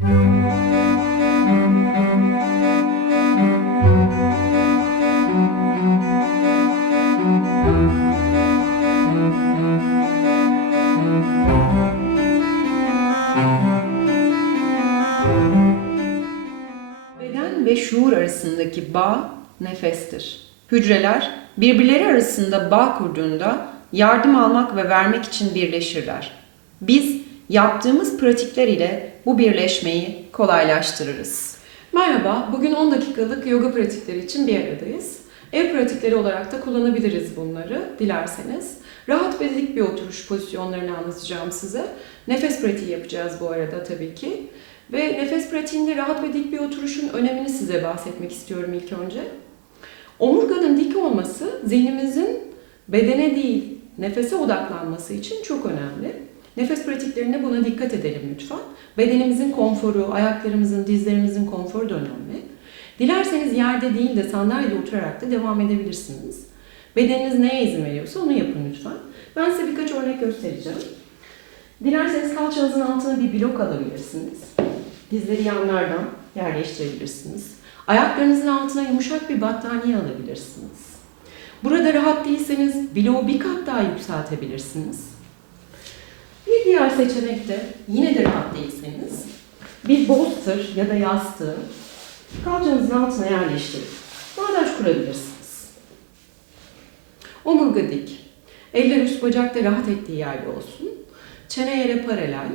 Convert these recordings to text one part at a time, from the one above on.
Beden ve şuur arasındaki bağ nefestir. Hücreler birbirleri arasında bağ kurduğunda yardım almak ve vermek için birleşirler. Biz yaptığımız pratikler ile bu birleşmeyi kolaylaştırırız. Merhaba, bugün 10 dakikalık yoga pratikleri için bir aradayız. Ev pratikleri olarak da kullanabiliriz bunları dilerseniz. Rahat ve dik bir oturuş pozisyonlarını anlatacağım size. Nefes pratiği yapacağız bu arada tabii ki. Ve nefes pratiğinde rahat ve dik bir oturuşun önemini size bahsetmek istiyorum ilk önce. Omurganın dik olması zihnimizin bedene değil nefese odaklanması için çok önemli. Nefes pratiklerinde buna dikkat edelim lütfen. Bedenimizin konforu, ayaklarımızın, dizlerimizin konforu da önemli. Dilerseniz yerde değil de sandalyede oturarak da devam edebilirsiniz. Bedeniniz neye izin veriyorsa onu yapın lütfen. Ben size birkaç örnek göstereceğim. Dilerseniz kalçanızın altına bir blok alabilirsiniz. Dizleri yanlardan yerleştirebilirsiniz. Ayaklarınızın altına yumuşak bir battaniye alabilirsiniz. Burada rahat değilseniz bloğu bir kat daha yükseltebilirsiniz. Diğer seçenek de yine de rahat değilseniz bir bolster ya da yastığı kalçanızın altına yerleştirip bağdaş kurabilirsiniz. Omurga dik. Eller üst bacakta rahat ettiği yerde olsun. Çene yere paralel.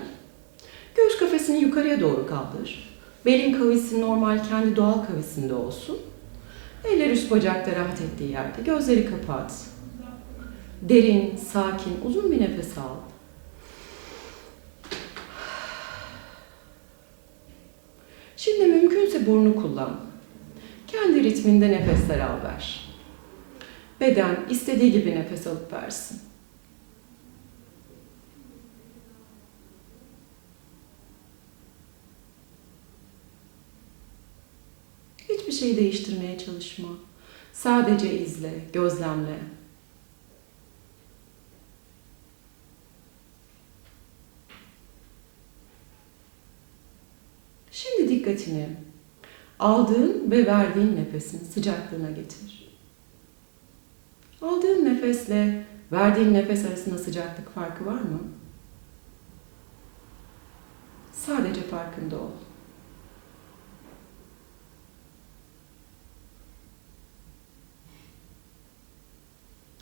Göğüs kafesini yukarıya doğru kaldır. Belin kavisi normal kendi doğal kavisinde olsun. Eller üst bacakta rahat ettiği yerde. Gözleri kapat. Derin, sakin, uzun bir nefes al. Şimdi mümkünse burnu kullan. Kendi ritminde nefesler al ver. Beden istediği gibi nefes alıp versin. Hiçbir şeyi değiştirmeye çalışma. Sadece izle, gözlemle. Şimdi dikkatini aldığın ve verdiğin nefesin sıcaklığına getir. Aldığın nefesle verdiğin nefes arasında sıcaklık farkı var mı? Sadece farkında ol.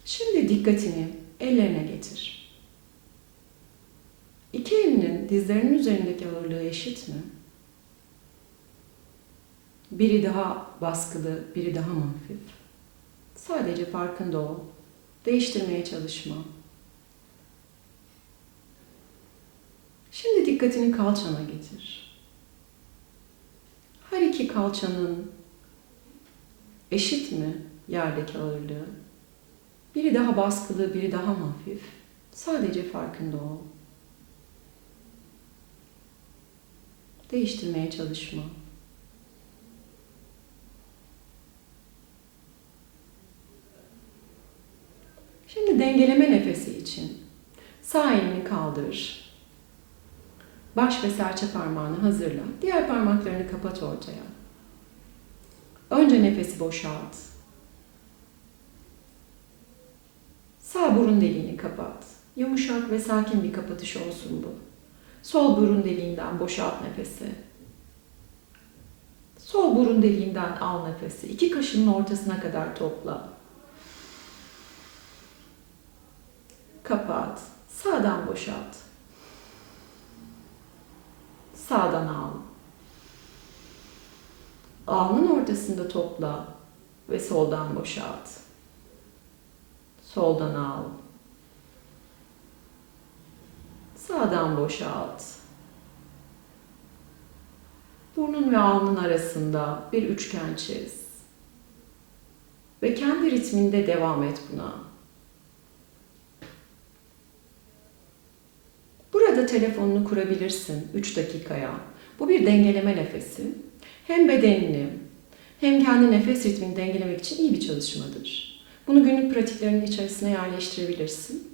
Şimdi dikkatini ellerine getir. İki elinin dizlerinin üzerindeki ağırlığı eşit mi? Biri daha baskılı, biri daha hafif? Sadece farkında ol. Değiştirmeye çalışma. Şimdi dikkatini kalçana getir. Her iki kalçanın eşit mi yerdeki ağırlığı? Biri daha baskılı, biri daha hafif? Sadece farkında ol. Değiştirmeye çalışma. Şimdi dengeleme nefesi için sağ elini kaldır. Baş ve serçe parmağını hazırla. Diğer parmaklarını kapat ortaya. Önce nefesi boşalt. Sağ burun deliğini kapat. Yumuşak ve sakin bir kapatış olsun bu. Sol burun deliğinden boşalt nefesi. Sol burun deliğinden al nefesi. İki kaşının ortasına kadar topla. Kapat. Sağdan boşalt. Sağdan al. Alnın ortasında topla ve soldan boşalt. Soldan al. Sağdan boşalt. Burnun ve alnın arasında bir üçgen çiz. Ve kendi ritminde devam et buna. Burada telefonunu kurabilirsin 3 dakikaya. Bu bir dengeleme nefesi. Hem bedenini hem kendi nefes ritmini dengelemek için iyi bir çalışmadır. Bunu günlük pratiklerinin içerisine yerleştirebilirsin.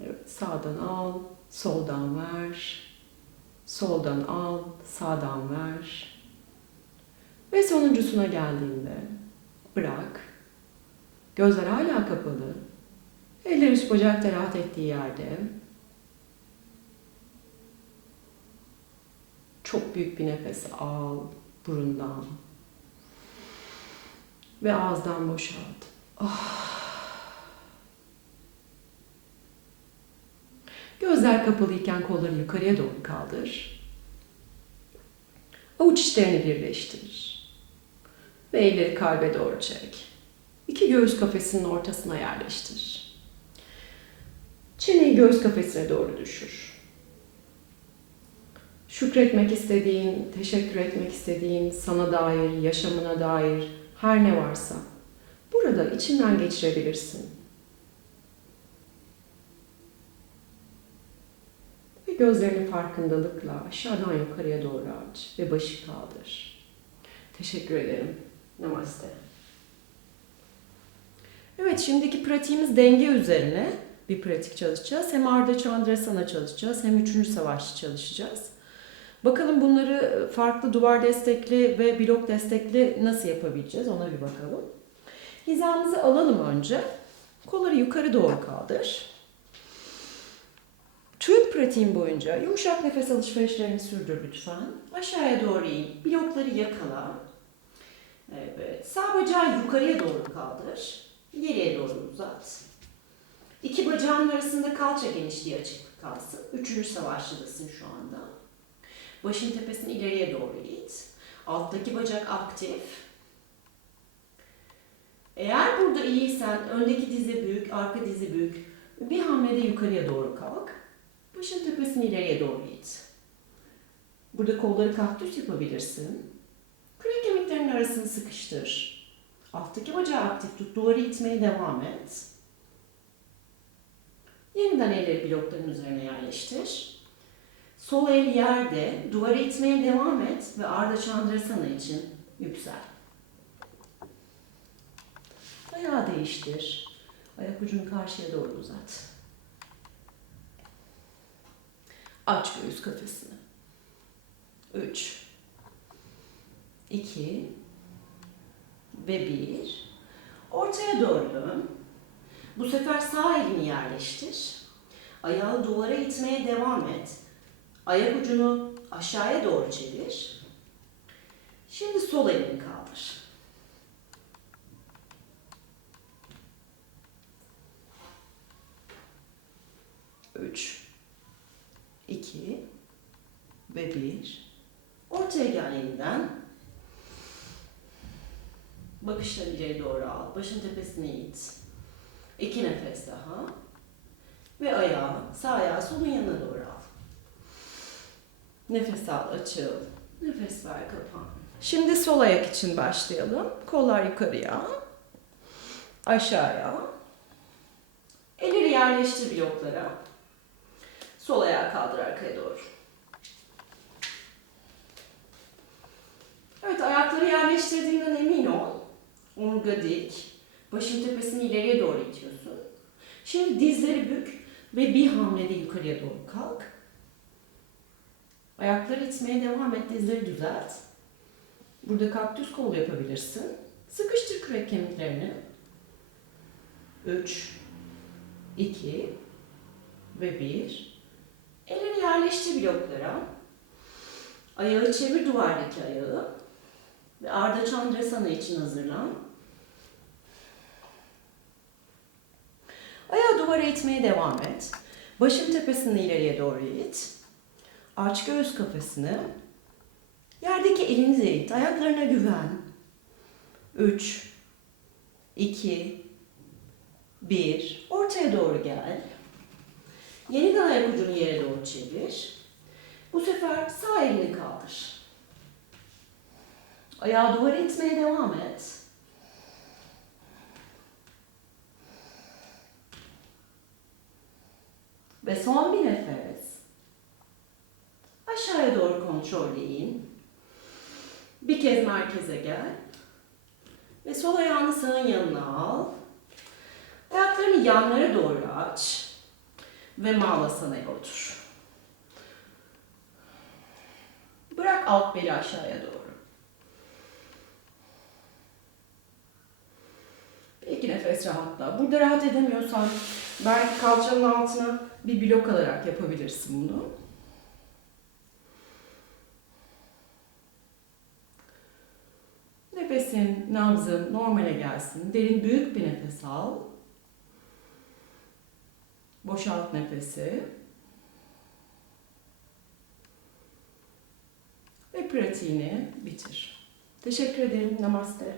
Evet, sağdan al, Soldan ver. Soldan al, sağdan ver. Ve sonuncusuna geldiğinde bırak. Gözler hala kapalı. Eller üst bacakta rahat ettiği yerde. Çok büyük bir nefes al burundan. Ve ağızdan boşalt. Gözler kapalıyken kolları yukarıya doğru kaldır. Avuç içlerini birleştir. Ve elleri kalbe doğru çek. İki göğüs kafesinin ortasına yerleştir. Çeneyi göğüs kafesine doğru düşür. Şükretmek istediğin, teşekkür etmek istediğin, sana dair, yaşamına dair her ne varsa burada içinden geçirebilirsin. Ve gözlerini farkındalıkla aşağıdan yukarıya doğru aç ve başı kaldır. Teşekkür ederim. Namaste. Evet, şimdiki pratiğimiz denge üzerine bir pratik çalışacağız. Hem Arda Chandrasana çalışacağız hem üçüncü savaşçı çalışacağız. Bakalım bunları farklı duvar destekli ve blok destekli nasıl yapabileceğiz ona bir bakalım. Hizamızı alalım önce. Kolları yukarı doğru kaldır. Tüm pratiğin boyunca yumuşak nefes alışverişlerini sürdür lütfen. Aşağıya doğru in. Blokları yakala. Evet. Sağ bacağı yukarıya doğru kaldır. Geriye doğru uzat. İki bacağın arasında kalça genişliği açık kalsın. Üçüncü savaşçıdasın şu anda. Başın tepesini ileriye doğru it. Alttaki bacak aktif. Eğer burada iyiysen öndeki dizi büyük, arka dizi büyük. Bir hamlede yukarıya doğru kalk. Başın tepesini ileriye doğru it. Burada kolları kaktüs yapabilirsin. Kürek kemiklerinin arasını sıkıştır. Alttaki bacağı aktif tut. Duvarı itmeye devam et. Yeniden elleri blokların üzerine yerleştir. Sol el yerde. Duvarı itmeye devam et ve Arda Chandrasana için yüksel. Ayağı değiştir. Ayak ucunu karşıya doğru uzat. Aç göğüs kafesini. 3 2 ve 1 Ortaya doğru dön. Bu sefer sağ elini yerleştir. Ayağı duvara itmeye devam et. Ayak ucunu aşağıya doğru çevir. Şimdi sol elini kaldır. Üç, iki ve bir. Ortaya gel yeniden. Bakışları ileri doğru al. Başın tepesine it. İki nefes daha. Ve ayağı, sağ ayağı solun yanına doğru al. Nefes al, açıl. Nefes ver, kapan. Şimdi sol ayak için başlayalım. Kollar yukarıya. Aşağıya. Elleri yerleştir bloklara. Sol ayağı kaldır arkaya doğru. Evet, ayakları yerleştirdiğinden emin ol. Omurga dik. Başın tepesini ileriye doğru itiyorsun. Şimdi dizleri bük ve bir hamlede yukarıya doğru kalk. Ayakları itmeye devam et, dizleri düzelt. Burada kaktüs kol yapabilirsin. Sıkıştır kürek kemiklerini. 3 2 ve 1 Elleri yerleştir bloklara. Ayağı çevir duvardaki ayağı. Ve Arda Chandrasana için hazırlan. Duvara itmeye devam et. Başın tepesini ileriye doğru it. Aç göğüs kafesini. Yerdeki elinizi it. Ayaklarına güven. 3 2 1 Ortaya doğru gel. Yeniden ayak ucunu yere doğru çevir. Bu sefer sağ elini kaldır. Ayağı duvara itmeye devam et. Ve son bir nefes. Aşağıya doğru kontrollü in. Bir kez merkeze gel. Ve sol ayağını sağın yanına al. Ayaklarını yanlara doğru aç. Ve mağlasanaya otur. Bırak alt beli aşağıya doğru. Bir iki nefes rahatla. Burada rahat edemiyorsan belki kalçanın altına bir blok alarak yapabilirsin bunu. Nefesin, nabzın normale gelsin. Derin büyük bir nefes al. Boşalt nefesi. Ve pratiğini bitir. Teşekkür ederim. Namaste.